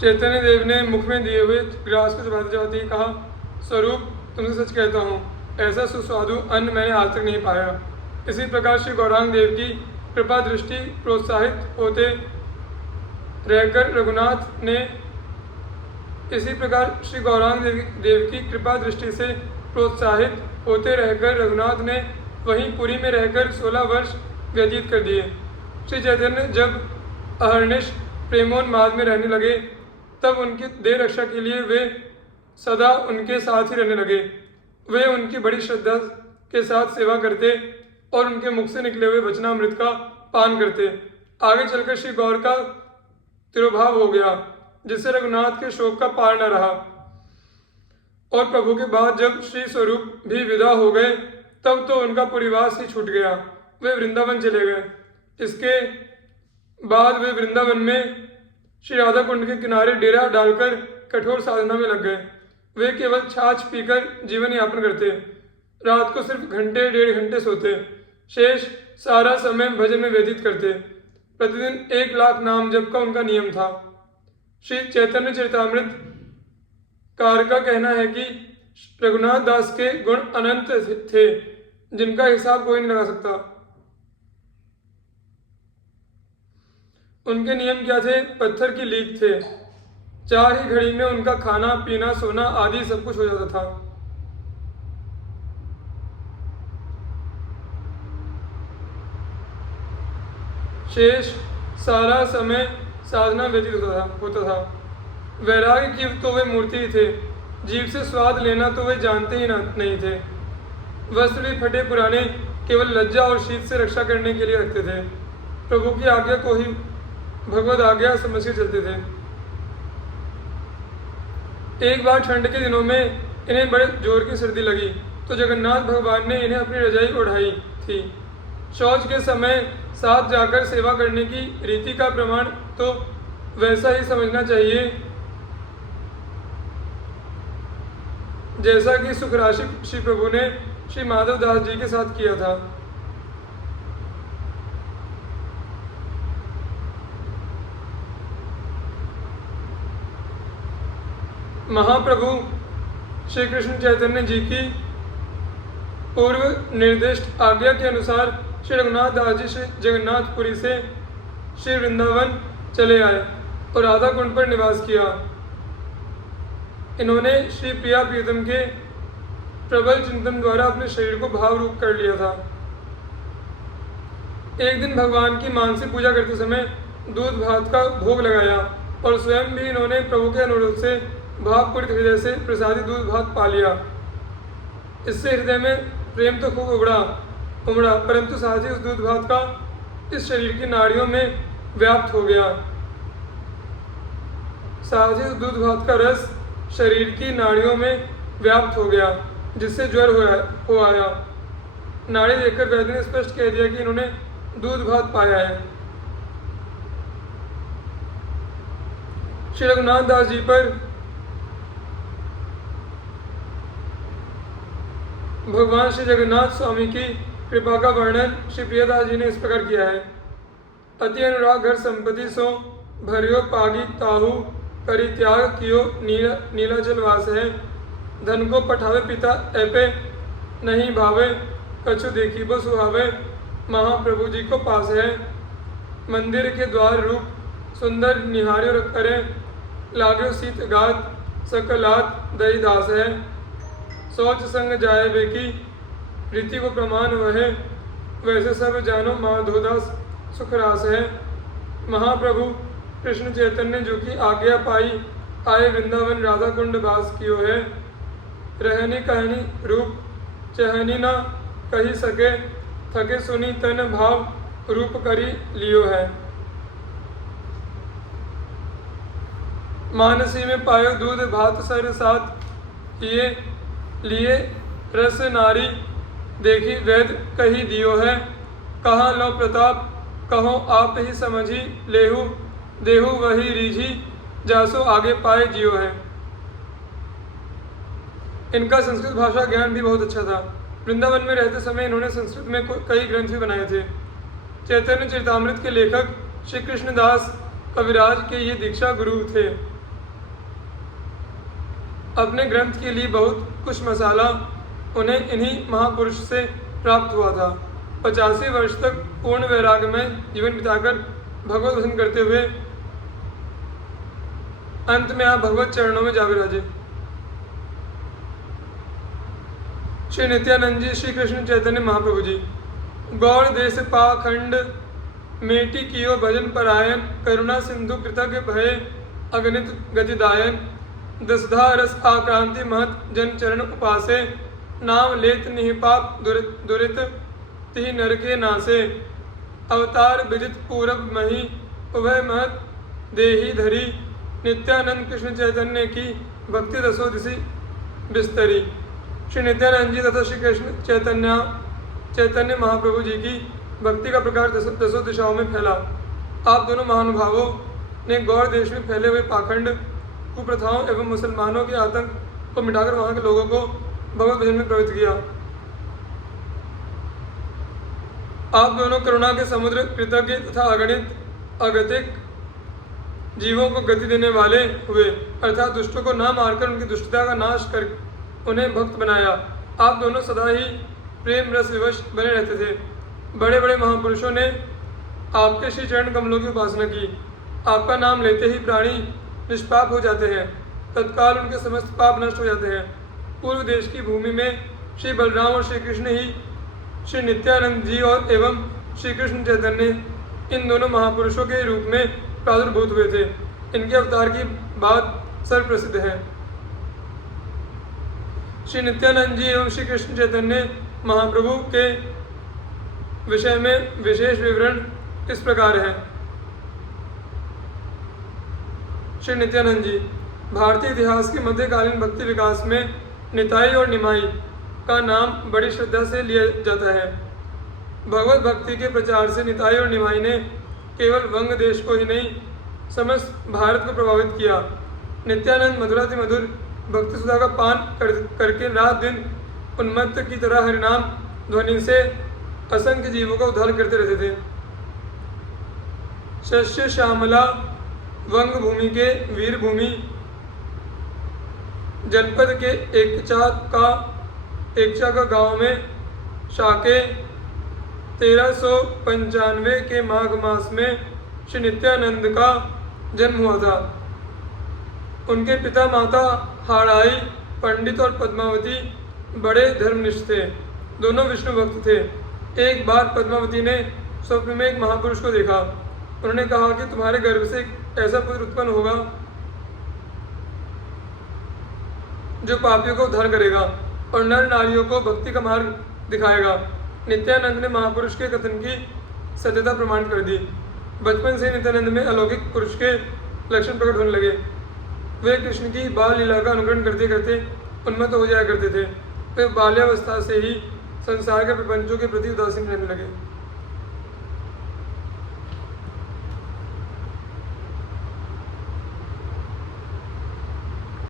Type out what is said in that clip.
चैतन्य देव ने मुख में दिए हुए ग्रास को चबाते चबाते ही कहा, स्वरूप तुमसे सच कहता हूँ, ऐसा सुस्वादु अन्न मैंने आज तक नहीं पाया। इसी प्रकार श्री गौरांग देव की कृपा दृष्टि प्रोत्साहित होते रहकर रघुनाथ ने इसी प्रकार श्री गौरांग देव की कृपा दृष्टि से प्रोत्साहित होते रहकर रघुनाथ ने वहीं पुरी में रहकर 16 वर्ष व्यतीत कर दिए। श्री चैतन्य जब अहर्निश प्रेमोन्माद में रहने लगे तब उनकी देह रक्षा के लिए वे सदा उनके साथ ही रहने लगे। वे उनकी बड़ी श्रद्धा के साथ सेवा करते और उनके मुख से निकले हुए वचनामृत का पान करते। आगे चलकर श्री गौर का तिरोभाव हो गया, जिससे रघुनाथ के शोक का पार न रहा। और प्रभु के बाद जब श्री स्वरूप भी विदा हो गए तब तो उनका परिवास ही छूट गया, वे वृंदावन चले गए। इसके बाद वे वृंदावन में श्री राधा कुंड के किनारे डेरा डालकर कठोर साधना में लग गए। वे केवल छाछ पीकर जीवन यापन करते, रात को सिर्फ घंटे 1.5 घंटे सोते, शेष सारा समय भजन में व्यतीत करते। प्रतिदिन 1 लाख नाम जप का उनका नियम था। श्री चैतन्य चरितामृत कार का कहना है कि रघुनाथ दास के गुण अनंत थे, जिनका हिसाब कोई नहीं लगा सकता। उनके नियम क्या थे? पत्थर की लीक थे। 4 ही घड़ी में उनका खाना पीना सोना आदि सब कुछ हो जाता था। शेष सारा समय साधना व्यतीत होता था। वैराग्य की तो वे मूर्ति ही थे, जीव से स्वाद लेना तो वे जानते ही नहीं थे। वस्त्र भी फटे पुराने केवल लज्जा और शीत से रक्षा करने के लिए रखते थे। प्रभु की आज्ञा को ही भगवद आज्ञा समझ के चलते थे। एक बार ठंड के दिनों में इन्हें बड़े जोर की सर्दी लगी तो जगन्नाथ भगवान ने इन्हें अपनी रजाई ओढ़ाई थी। शौच के समय साथ जाकर सेवा करने की रीति का प्रमाण तो वैसा ही समझना चाहिए जैसा कि सुखराशि श्री प्रभु ने श्री माधव दास जी के साथ किया था। महाप्रभु श्री कृष्ण चैतन्य जी की पूर्व निर्दिष्ट आज्ञा के अनुसार श्री रघुनाथ दास जी श्री जगन्नाथपुरी से श्री वृंदावन चले आए और राधा कुंड पर निवास किया। इन्होंने श्री प्रिया प्रीतम के प्रबल चिंतन द्वारा अपने शरीर को भाव रूप कर लिया था। एक दिन भगवान की मानसिक पूजा करते समय दूध भात का भोग लगाया और स्वयं भी इन्होंने प्रभु के अनुरोध से भावपूरित हृदय से प्रसादी दूध भात पा लिया। इससे हृदय में प्रेम तो खूब उमड़ा, परंतु साथ ही उस दूध भात का इस शरीर की नाड़ियों में व्याप्त हो गया। साथ ही उस दूध भात का रस शरीर की नाड़ियों में व्याप्त हो गया, जिससे ज्वर हो आया। नाड़ी देखकर वैद्य ने स्पष्ट कह दिया कि इन्होंने दूध भात पाया है। श्री रघुनाथ दास जी पर भगवान श्री जगन्नाथ स्वामी की कृपा का वर्णन श्री प्रियदास जी ने इस प्रकार किया है। अति अनुराग घर संपत्ति सो भरियो पागी ताहू करी त्याग कियो नीलाचल वास है। धन को पठावे पिता ऐपे नहीं भावे कछु देखी बो सुहावे महाप्रभु जी को पास है। मंदिर के द्वार रूप सुंदर निहार्यो करे लाग्यो सीत गात सकलात दई दास है। सोच संग जाए बेकी रीति को प्रमाण वह वैसे सब जानो माधोदास सुखरास है। महाप्रभु कृष्ण चैतन्य जो की आज्ञा पाई आए वृंदावन राधा कुंड वास कियो है। रहनी कहनी रूप चहनी न कही सके थके सुनी तन भाव रूप करी लियो है। मानसी में पायो दूध भात सर साथ लिए रस नारी देखी वैद कही दियो है। कहाँ लो प्रताप कहो आप ही समझी लेहू देहू वही रीझी जासो आगे पाए जियो है। इनका संस्कृत भाषा ज्ञान भी बहुत अच्छा था। वृंदावन में रहते समय इन्होंने संस्कृत में कई ग्रंथ भी बनाए थे। चैतन्य चरितामृत के लेखक श्री कृष्णदास कविराज के ये दीक्षा गुरु थे। अपने ग्रंथ के लिए बहुत कुछ मसाला उन्हें इन्हीं महापुरुष से प्राप्त हुआ था। 85 वर्ष तक पूर्ण वैराग्य में जीवन बिताकर भगवत दर्शन करते हुए अंत में आप भगवत चरणों में जा विराजे। श्री नित्यानंद जी श्री कृष्ण चैतन्य महाप्रभु जी। गौर देश पाखंड मेटी कियो भजन परायण, करुणा सिंधु कृतज्ञ भय अगणित गतिदायन, दसधा रस आक्रांति महत जन चरण उपासे, नाम लेत निहिपाप दुरित तिहि नरके नासे, अवतार विदित पूरब मही उभय महत देही धरी, नित्यानंद कृष्ण चैतन्य की भक्ति दसो दिशि बिस्तरी। श्री नित्यानंद जी तथा श्री कृष्ण चैतन्य महाप्रभु जी की भक्ति का प्रकाश दसों दिशाओं में फैला। आप दोनों महानुभावों ने गौर देश में फैले हुए पाखंड कुप्रथाओं एवं मुसलमानों के आतंक को मिटाकर वहां के लोगों को भगवत भजन में प्रवृत्त किया। आप दोनों करुणा के समुद्र कृतज्ञ तथा अगणित अगतिक जीवों को गति देने वाले हुए, अर्थात दुष्टों को ना मारकर उनकी दुष्टता का नाश कर उन्हें भक्त बनाया। आप दोनों सदा ही प्रेम रस विवश बने रहते थे। बड़े बड़े महापुरुषों ने आपके श्री चरण कमलों की उपासना की। आपका नाम लेते ही प्राणी निष्पाप हो जाते हैं, तत्काल उनके समस्त पाप नष्ट हो जाते हैं। पूर्व देश की भूमि में श्री बलराम और श्री कृष्ण ही श्री नित्यानंद जी और एवं श्री कृष्ण चैतन्य इन दोनों महापुरुषों के रूप में प्रादुर्भूत हुए थे। इनके अवतार की बात सर्वप्रसिद्ध है। श्री नित्यानंद जी एवं श्री कृष्ण चैतन्य महाप्रभु के विषय में विशेष विवरण इस प्रकार है। श्री नित्यानंद जी भारतीय इतिहास के मध्यकालीन भक्ति विकास में निताई और निमाई का नाम बड़ी श्रद्धा से लिया जाता है। भगवत भक्ति के प्रचार से निताई और निमाई ने केवल वंग देश को ही नहीं समस्त भारत को प्रभावित किया। नित्यानंद मधुरातिमधुर भक्ति सुधा का पान करके रात दिन उन्मत्त की तरह हरिनाम ध्वनि से असंख्य जीवों का उद्धार करते रहते थे। शस्य श्यामला वंग भूमि के वीर भूमि जनपद के एकचा का गांव में शाके 1395 के माघ मास में श्री नित्यानंद का जन्म हुआ था। उनके पिता माता हाड़ाई पंडित और पद्मावती बड़े धर्मनिष्ठ थे। दोनों विष्णु भक्त थे। एक बार पद्मावती ने स्वप्न में एक महापुरुष को देखा। उन्होंने कहा कि तुम्हारे गर्भ से एक ऐसा पुत्र उत्पन्न होगा जो पापियों को उद्धार करेगा और नर नारियों को भक्ति का मार्ग दिखाएगा। नित्यानंद ने महापुरुष के कथन की सत्यता प्रमाण कर दी। बचपन से नित्यानंद में अलौकिक पुरुष के लक्षण प्रकट होने लगे। वे कृष्ण की बाल लीला का अनुकरण करते करते उन्मत्त हो जाया करते थे। वे बाल्यावस्था से ही संसार के प्रपंचों के प्रति उदासीन रहने लगे।